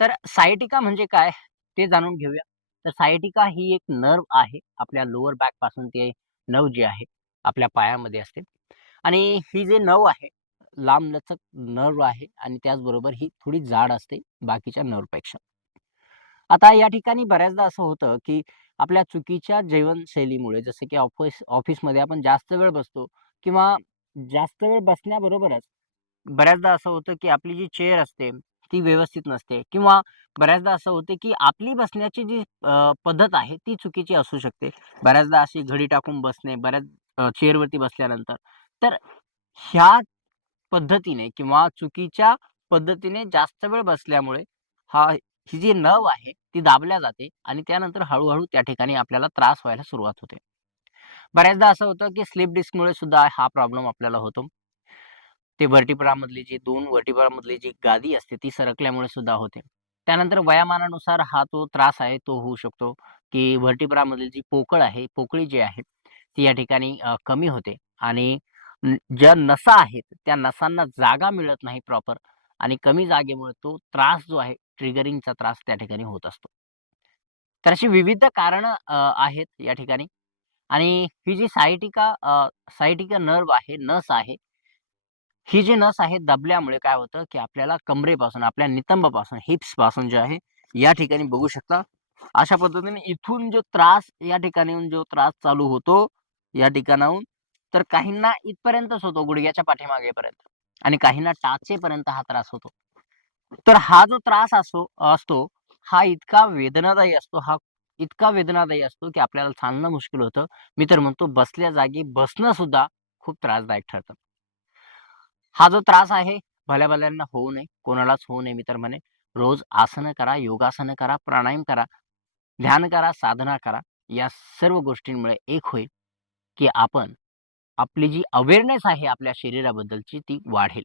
तर सायटिका म्हणजे काय ते जाणून घेऊया. तर सायटिका ही एक नर्व्ह आहे. आपल्या लोअर बॅक पासून ते नर्व्ह जे आहे आपल्या पायामध्ये असते आणि ही जे नर्व्ह आहे, लांबलचक नर्व्ह आहे आणि त्याचबरोबर ही थोडी जाड असते बाकीच्या नर्व्हपेक्षा. आता या ठिकाणी बऱ्याचदा असं होतं, की आपल्या चुकीच्या जीवनशैलीमुळे जसं की ऑफिसमध्ये आपण जास्त वेळ बसतो किंवा जास्त वेळ बसण्याबरोबरच बऱ्याचदा असं होतं, की आपली जी चेअर असते, ती व्यवस्थित नसते किंवा बऱ्याचदा असं होतं, की आपली बसण्याची जी पद्धत आहे, ती चुकीची असू शकते. बऱ्याचदा अशी घडी टाकून बसणे, बऱ्याच चेअरवरती बसल्यानंतर. तर ह्या पद्धतीने किंवा चुकीच्या पद्धतीने जास्त वेळ बसल्यामुळे ही जी नर्व्ह आहे, ती दाबल्या जाते आणि त्यानंतर हळू त्या ठिकाणी आपल्याला त्रास व्हायला सुरुवात होते. बऱ्याचदा असं होतं, की स्लिप डिस्कमुळे सुद्धा हा प्रॉब्लेम आपल्याला होतो. ते व्हर्टिब्रामधली जी 2 व्हर्टिब्रामधली जी गादी असते ती सरकल्यामुळे सुद्धा होते. त्यानंतर वयामानानुसार हा जो त्रास आहे तो होऊ शकतो, की व्हर्टिब्रामधली जी पोकळ आहे, पोकळी जी आहे ती या ठिकाणी कमी होते आणि ज्या नसा आहेत त्या नसांना जागा मिळत नाही प्रॉपर आणि कमी जागेमुळे तो त्रास जो आहे ट्रिगरिंगचा त्रास त्या ठिकाणी होत असतो. तर अशी विविध कारणं आहेत या ठिकाणी आणि ही जी सायटिका नर्व्ह आहे, नस आहे ही जी नस आहे दबल्यामुळे काय होतं, की आपल्याला कमरेपासून, आपल्या नितंबापासून, हिप्सपासून जे आहे, या ठिकाणी बघू शकता. अशा पद्धतीने इथून जो त्रास या ठिकाणाहून जो त्रास चालू होतो, या ठिकाणाहून, तर काहींना इथपर्यंतच होतो, गुडघ्याच्या पाठीमागेपर्यंत आणि काहींना टाचेपर्यंत हा त्रास होतो. तर हा जो त्रास असतो, हा इतका वेदनादायी असतो, हा इतका वेदनादायी असतो, की आपल्याला चालणं मुश्किल होतं. मी तर म्हणतो बसल्या जागी बसणं सुद्धा खूप त्रासदायक ठरतं. हा जो त्रास आहे, भल्या-भल्यांना होऊ नये, कोणालाच होऊ नये मी तर म्हणेन. रोज आसनं करा, योगासनं करा, प्राणायाम करा, ध्यान करा, साधना करा. या सर्व गोष्टींमुळे एक होईल, की आपली जी अवेअरनेस आहे आपल्या शरीराबद्दलची ती वाढेल.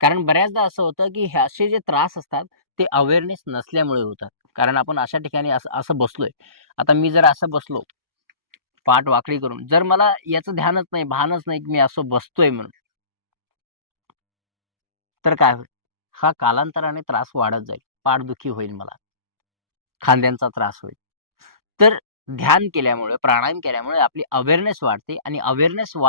कारण बऱ्याचदा असं होतं, की हे असे जे त्रास असतात, ते अवेअरनेस नसल्यामुळे होतात. कारण आपण अशा ठिकाणी असं असं बसलोय. आता मी जर असं बसलो, पाठ वाकडी करून, जर मला याचं ध्यानच नाही, भानच नाही, की मी असं बसतोय म्हणून, तर काय होईल? हा कालांतराने त्रास वाढत जाईल. पाठदुखी होईल मला, खांद्यांचा त्रास होईल. तर ध्यान केल्यामुळे, प्राणायाम केल्यामुळे आपली अवेअरनेस वाढते आणि अवेअरनेस